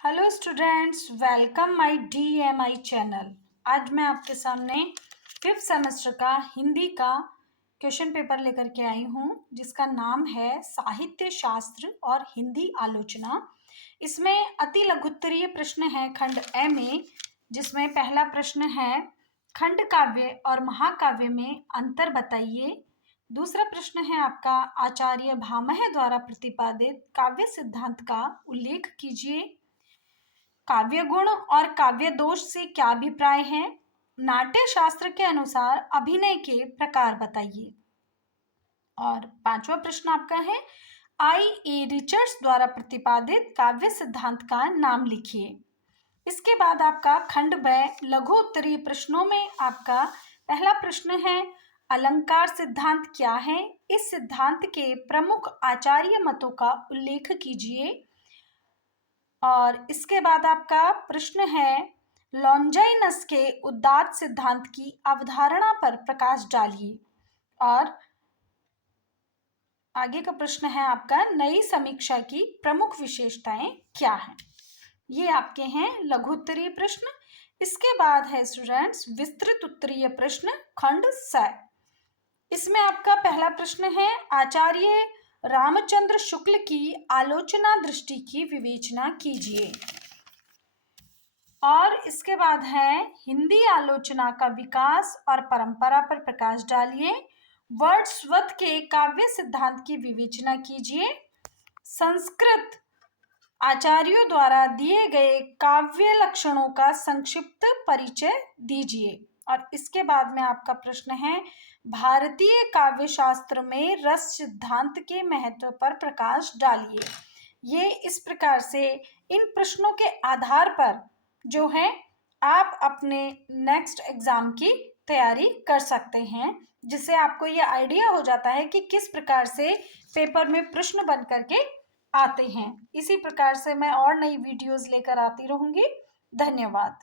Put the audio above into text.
Hello students, welcome my DMI channel. आज मैं आपके सामने 5th सेमेस्टर का हिंदी का क्वेश्चन पेपर लेकर के आई हूँ, जिसका नाम है साहित्य शास्त्र और हिंदी आलोचना। इसमें अति लघुत्तरीय प्रश्न है खंड ए में, जिसमें पहला प्रश्न है खंड काव्य और महाकाव्य में अंतर बताइए। दूसरा प्रश्न है आपका आचार्य भामह द्वारा प्रतिपादित काव्य सिद्धांत का उल्लेख कीजिए। काव्य गुण और काव्य दोष से क्या अभिप्राय है। नाट्य शास्त्र के अनुसार अभिनय के प्रकार बताइए। और पांचवा प्रश्न आपका है I.A. रिचर्ड्स द्वारा प्रतिपादित काव्य सिद्धांत का नाम लिखिए। इसके बाद आपका खंड ब लघु उत्तरीय प्रश्नों में आपका पहला प्रश्न है अलंकार सिद्धांत क्या है। इस सिद्धांत के प्रमुख आचार्य मतों का उल्लेख कीजिए। और इसके बाद आपका प्रश्न है लॉन्जाइनस के उदात्त सिद्धांत की अवधारणा पर प्रकाश डालिए। और आगे का प्रश्न है आपका नई समीक्षा की प्रमुख विशेषताएं क्या हैं। ये आपके हैं लघु उत्तरीय प्रश्न। इसके बाद है स्टूडेंट्स विस्तृत उत्तरीय प्रश्न खंड स। इसमें आपका पहला प्रश्न है आचार्य रामचंद्र शुक्ल की आलोचना दृष्टि की विवेचना कीजिए। और इसके बाद है हिंदी आलोचना का विकास और परंपरा पर प्रकाश डालिए। वर्ड्सवर्थ के काव्य सिद्धांत की विवेचना कीजिए। संस्कृत आचार्यों द्वारा दिए गए काव्य लक्षणों का संक्षिप्त परिचय दीजिए। और इसके बाद में आपका प्रश्न है भारतीय काव्य शास्त्र में रस सिद्धांत के महत्व पर प्रकाश डालिए। ये इस प्रकार से इन प्रश्नों के आधार पर जो है आप अपने नेक्स्ट एग्जाम की तैयारी कर सकते हैं, जिससे आपको ये आइडिया हो जाता है कि किस प्रकार से पेपर में प्रश्न बन करके आते हैं। इसी प्रकार से मैं और नई वीडियोस लेकर आती रहूंगी। धन्यवाद।